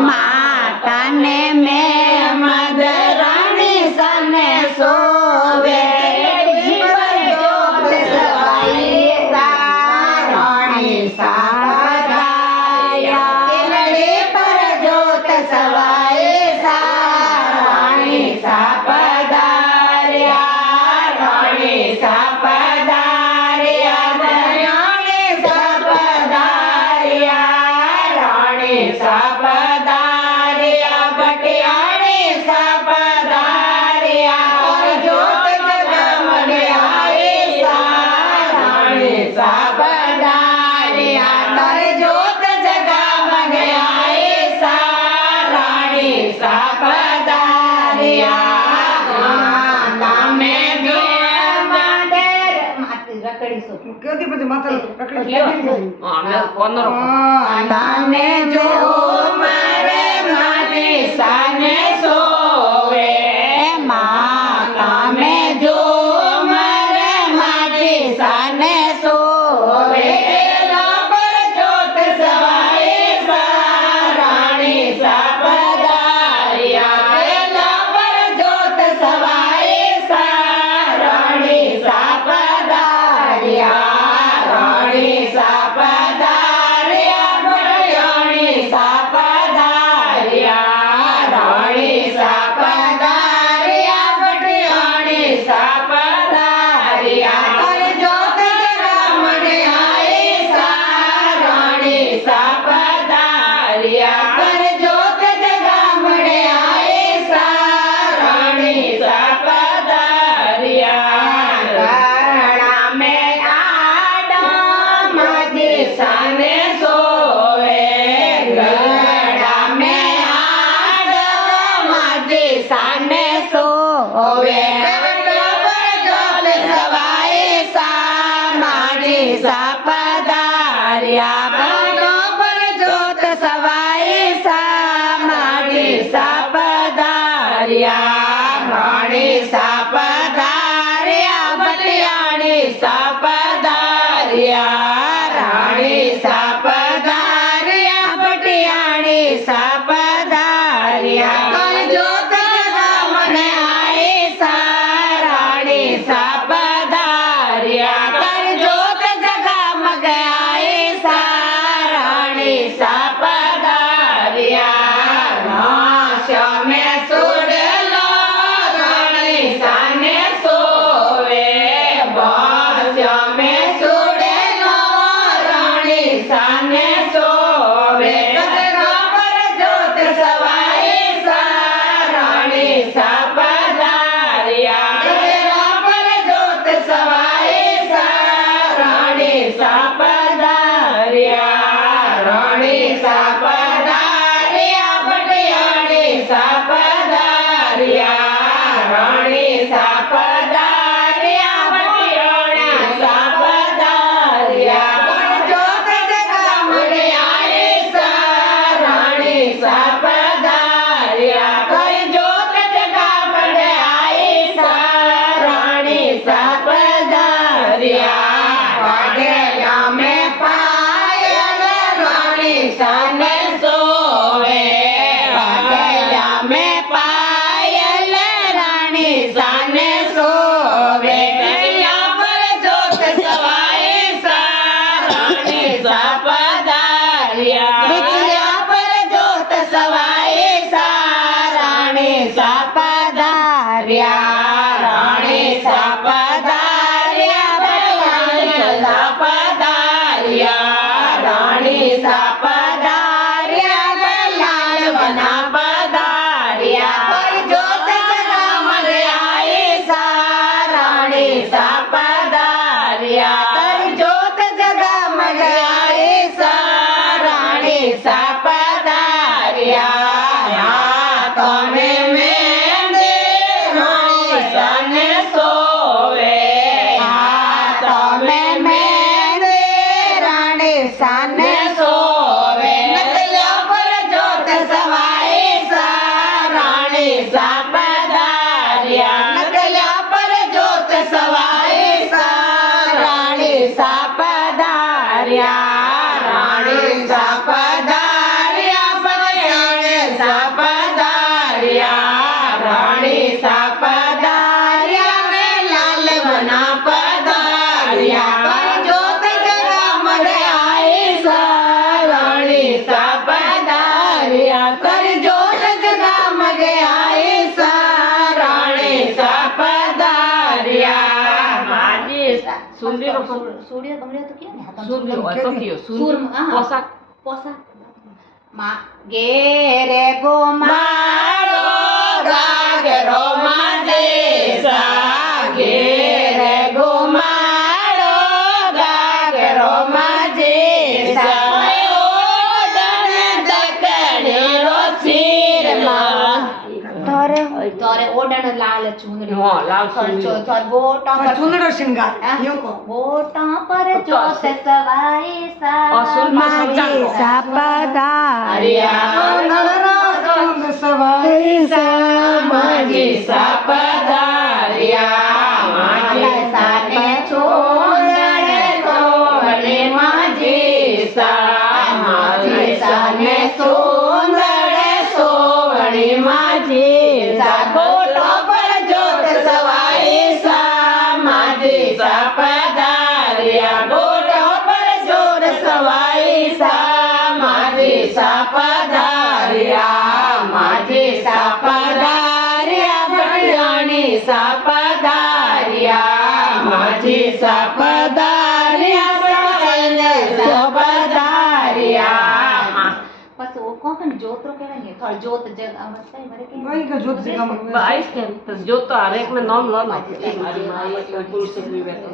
માતાને મેં મદરાણી સને સોવે જોત સવાઈ રાણી સાપદાયા પર જોત સવાઈ રાણી સાપદાર્યા રાણી સાપદાર્યા રાણી સાપદાર્યા રાણી સાપદાર્યા ભટિયાણી સાપદાર્યા જોત જગમગે આયસા રાણી સાપદાર્યા તર જોત જગમગે આયસા રાણી સાપદાર્યા તમે જો કેદી પછી માથા રકડી તને જો મારે મારી સાને સોવે તમે જો મારે મારી સાને સોવે પર જોત સવાઈ રાણી સાપદાર્યા પર જોત સવાઈ રાણી સાપદાર્યા રાણી સાપદાર્યા ભટિયાણી સાપદાર્યા રાણી સાપદાર્યા ભટિયાણી સાપદાર્યા તર જોત જગમગે આયસા રાણી સાપદાર્યા તર જોત જગમગે આયસા રાણી સાપદાર્યા ઘરડા મેં આડા માજી સાને સોવે ઘરડા મેં આડા માજી સાને સોવે જોત સવાઈ માજી સાપદાર્યા પર જોત સવાઈ માજી સાપદાર્યા રાણી સાપદાર્યા ભટિયાણી સાપદાર્યા રાણી સાપદાર્યા ભટિયાણી સાપદાર્યા તર જોત જગમગે આયસા રાણી સાપદાર્યા તર જોત જગમગે આયસા રાણી સાપદાર્યા નાશ્યમે સુડલો રાણી સાને સોવે ભાષ્યમે સુડેલો રાણી સાને સોવે પર જોત सूर्य गमरे तो क्या नहीं સૂર્ય હોય તો કયો સૂર સૂર્ય પોશાક પોસા માં ઘેરે ગો મારો ગાગરો માજે સાગેરે ગુમાડો ગાગરો માજે સાયો ઓડણ દકડેલો શીરમાં તારે ઓડણ લાલ ચુંદડી હા, લાલ ખર્ચો ચુંદડી. તાર બોટા પર ચૂંદડો શિંગાર એવું કહો. બોટા પર જોત સવાઈ સા અસુરમાં સમજાવો. હરિયા નળના સુંદ સવાઈ માજી સાપધાર્યા માજી સાને છોડે સોને માજી સા માજી સાને સોંદડે સોવણી માજી સા ગોટો પર જોત સવાઈ સા માજી સાપધાર્યા ગોટો પર જોત સવાઈ સા માજી સાપધાર્યા માજી સાપધાર્યા ભણ્યાણી સાપધાર્યા માજી સાપધાર્યા ભણ્યાને સાપધાર્યા બસ ઓ કોણ જોતરો કહેવાય ને થોડ જોત જગ અવસ્થા મરે કે વહી કે જોત से काम બાઈસ કેમ તો જો તો હરેક ને નામ લો ના મારી માં એક પુરુષ